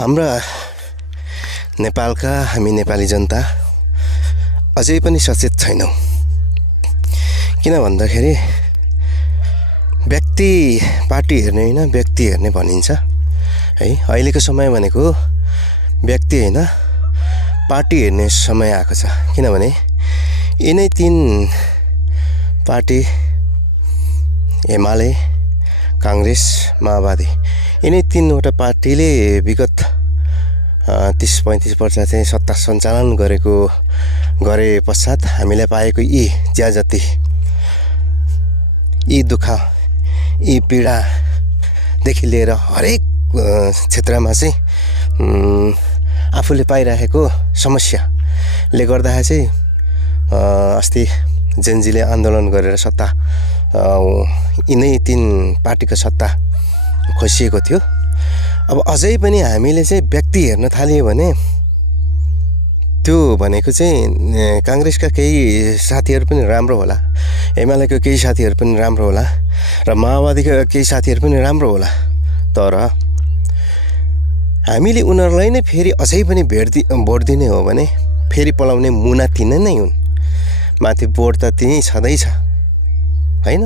हाम्रा नेपालका हामी नेपाली जनता अझै पनि सचेत छैनौँ। किन भन्दाखेरि व्यक्ति पार्टी हेर्ने होइन व्यक्ति हेर्ने भनिन्छ है। अहिलेको समय भनेको व्यक्ति होइन पार्टी हेर्ने समय आएको छ। किनभने यिनै तीन पार्टी एमाले, काङ्ग्रेस, माओवादी, यिनै तीनवटा पार्टीले विगत 30-35 वर्ष चाहिँ सत्ता सञ्चालन गरे पश्चात हामीलाई पाएको यी ज्याजती, यी दुःख, यी पीडादेखि लिएर हरेक क्षेत्रमा चाहिँ आफूले पाइरहेको समस्याले गर्दाखेरि चाहिँ अस्ति जेनजीले आन्दोलन गरेर सत्ता यिनै तीन पार्टीको सत्ता खोसिएको थियो। अब अझै पनि हामीले चाहिँ व्यक्ति हेर्न थाल्यो भने त्यो भनेको चाहिँ काङ्ग्रेसका केही साथीहरू पनि राम्रो होला, एमालेको केही साथीहरू पनि राम्रो होला र माओवादीका केही साथीहरू पनि राम्रो होला। तर हामीले उनीहरूलाई नै फेरि अझै पनि भोट दिने हो भने फेरि पलाउने मुना तिनै नै हुन्। माथि बोर्ड त त्यहीँ छँदैछ होइन।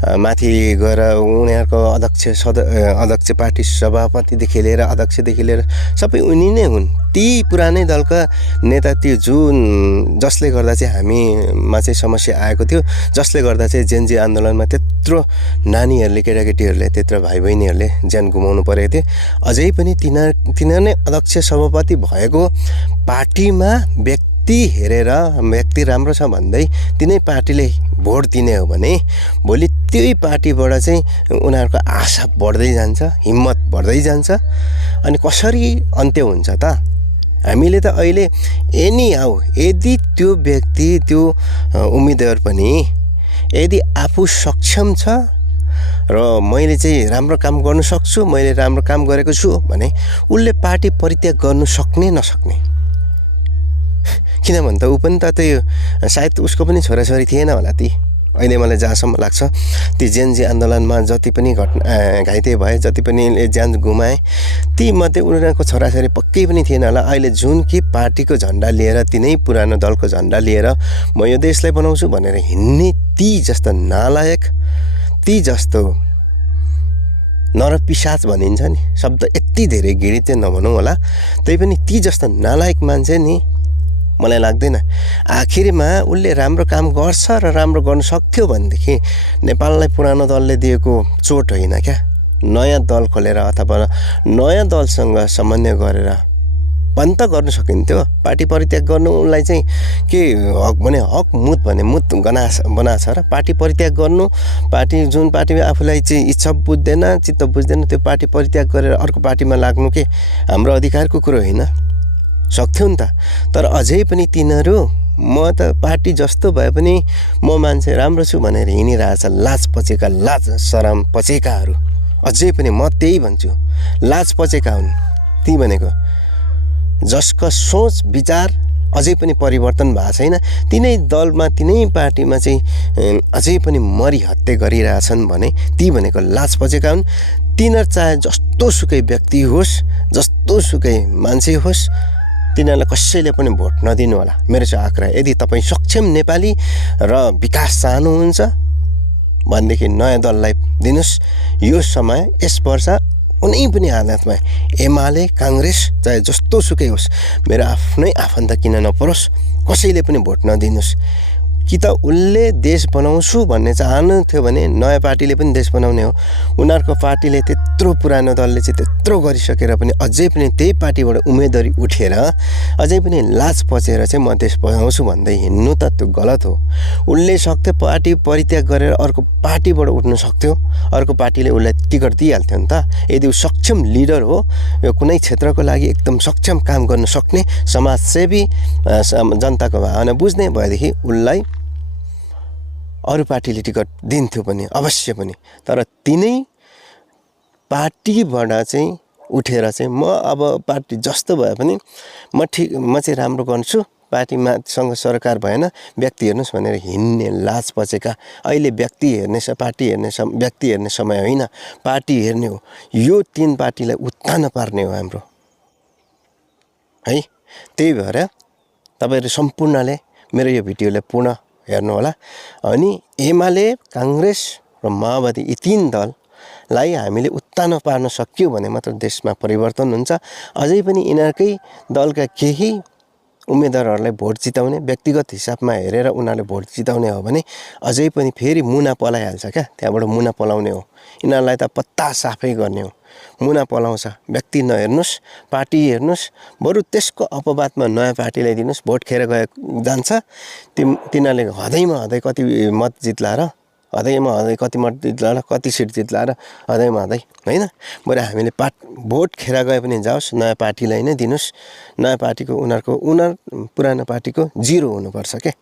माथि गएर उनीहरूको अध्यक्ष पार्टी सभापतिदेखि लिएर अध्यक्षदेखि लिएर सबै उनी नै हुन्। ती पुरानै दलका नेता जसले गर्दा चाहिँ हामीमा चाहिँ समस्या आएको थियो, जसले गर्दा चाहिँ जेनजी आन्दोलनमा त्यत्रो नानीहरूले, केटाकेटीहरूले, त्यत्रो भाइ बहिनीहरूले ज्यान गुमाउनु परेको थियो। अझै पनि तिनीहरू नै अध्यक्ष सभापति भएको पार्टीमा व्यक्ति हेरेर व्यक्ति राम्रो छ भन्दै तिनै पार्टीले भोट दिने हो भने भोलि त्यही पार्टीबाट चाहिँ उनीहरूको आशा बढ्दै जान्छ, हिम्मत बढ्दै जान्छ। अनि कसरी अन्त्य हुन्छ त? हामीले त अहिले यदि त्यो व्यक्ति, त्यो उम्मेदवार पनि यदि आफू सक्षम छ र मैले चाहिँ राम्रो काम गर्न सक्छु, मैले राम्रो काम गरेको छु भने उसले पार्टी परित्याग गर्नु सक्ने नसक्ने। किन भन्दा ऊ पनि त त्यो सायद उसको पनि छोराछोरी थिएन होला ती। अहिले मलाई जहाँसम्म लाग्छ ती जेनजी आन्दोलनमा जति पनि घाइते भए, जति पनि ज्यान गुमाए, ती मध्ये उनीहरूको छोराछोरी पक्कै पनि थिएन होला। अहिले जुन कि पार्टीको झन्डा लिएर, तिनै पुरानो दलको झन्डा लिएर म यो देशलाई बनाउँछु भनेर हिँड्ने ती जस्तो नालायक, ती जस्तो नरपिशाच भनिन्छ नि, शब्द यति धेरै घृणित चाहिँ नभनौँ होला, तै पनि ती जस्तो नालायक मान्छे नि मलाई लाग्दैन। आखिरमा उसले राम्रो काम गर्छ र राम्रो गर्न सक्थ्यो भनेदेखि नेपाललाई पुरानो दलले दिएको चोट होइन क्या, नयाँ दल खोलेर अथवा नयाँ दलसँग समन्वय गरेर पनि त गर्न सकिन्थ्यो। पार्टी परित्याग गर्नु उसलाई चाहिँ के हक भने मुत बनाछ र पार्टी परित्याग गर्नु, पार्टी जुन पार्टीमा आफूलाई चाहिँ इच्छा बुझ्दैन, चित्त बुझ्दैन, त्यो पार्टी परित्याग गरेर अर्को पार्टीमा लाग्नु के हाम्रो अधिकारको कुरो होइन? सक्थ्यो नि त। तर अझै पनि तिनीहरू म त पार्टी जस्तो भए पनि म मान्छे राम्रो छु भनेर हिँडिरहेछ। लाज पचेका, लाज शरम पचेकाहरू अझै पनि म त्यही भन्छु, लाज पचेका हुन् ती भनेको। जसका सोच विचार अझै पनि परिवर्तन भएको छैन, तिनै दलमा, तिनै पार्टीमा चाहिँ अझै पनि मरिहत्ते गरिरहेछन् भने ती भनेको लाज पचेका हुन्। तिनीहरू चाहे जस्तो सुकै व्यक्ति होस्, जस्तो सुकै मान्छे होस्, तिनीहरूलाई कसैले पनि भोट नदिनु होला, मेरो चाहिँ आग्रह। यदि तपाईँ सक्षम नेपाली र विकास चाहनुहुन्छ भनेदेखि नयाँ दललाई दिनुहोस्। यो समय, यस वर्ष कुनै पनि हालतमा एमाले, काङ्ग्रेस चाहे जस्तो सुकै होस्, मेरो आफ्नै आफन्त किन नपरोस्, कसैले पनि भोट नदिनुहोस्। कि त उसले देश बनाउँछु भन्ने चाहन्थ्यो भने नयाँ पार्टीले पनि देश बनाउने हो। उनीहरूको पार्टीले त्यत्रो पुरानो दलले चाहिँ त्यत्रो गरिसकेर पनि अझै पनि त्यही पार्टीबाट उम्मेदवारी उठेर अझै पनि लाज पचेर चाहिँ म देश बनाउँछु भन्दै हिँड्नु त त्यो गलत हो। उसले सक्थ्यो पार्टी परित्याग गरेर अर्को पार्टीबाट उठ्न सक्थ्यो, अर्को पार्टीले उसलाई टिकट दिइहाल्थ्यो नि त। यदि ऊ सक्षम लिडर हो, यो कुनै क्षेत्रको लागि एकदम सक्षम काम गर्न सक्ने, समाजसेवी, जनताको भावना बुझ्ने भएदेखि उसलाई अरू पार्टीले टिकट दिन्थ्यो पनि, अवश्य पनि। तर तिनै पार्टीबाट चाहिँ उठेर चाहिँ म अब पार्टी जस्तो भए पनि म चाहिँ राम्रो गर्छु, पार्टीमा सँग सरकार भएन, व्यक्ति हेर्नुहोस् भनेर हिँड्ने लाज पचेका। अहिले व्यक्ति हेर्ने पार्टी हेर्ने व्यक्ति हेर्ने समय होइन, पार्टी हेर्ने हो। यो तीन पार्टीलाई उत्थान पार्ने हो हाम्रो। है। त्यही भएर तपाईँहरू सम्पूर्णले मेरो यो भिडियोलाई पुनः हेर्नुहोला। अनि एमाले, काङ्ग्रेस र माओवादी यी तीन दललाई हामीले उत्तानो पार्न सक्यो भने मात्र देशमा परिवर्तन हुन्छ। अझै पनि यिनीहरूकै दलका केही उम्मेदवारहरूलाई भोट जिताउने, व्यक्तिगत हिसाबमा हेरेर उनीहरूले भोट जिताउने हो भने अझै पनि फेरि मुना पलाइहाल्छ क्या, त्यहाँबाट मुना पलाउने हो। यिनीहरूलाई त पत्ता साफै गर्ने हो। मुना पलाउँछ, व्यक्ति नहेर्नुहोस्, पार्टी हेर्नुहोस्, बरु त्यसको अपवादमा नयाँ पार्टीलाई दिनुहोस्। भोट खेर जान्छ, तिनीहरूले हदैमा हदै कति मत जित्ला र हदैमा हदै कति मत जित्ला र कति सिट जित्ला र हदैमा हदै, होइन। बरु हामीले भोट खेर गए पनि जाओस्, नयाँ पार्टीलाई नै दिनुहोस्। नयाँ पार्टीको उनीहरू पुरानो पार्टीको जिरो हुनुपर्छ क्या।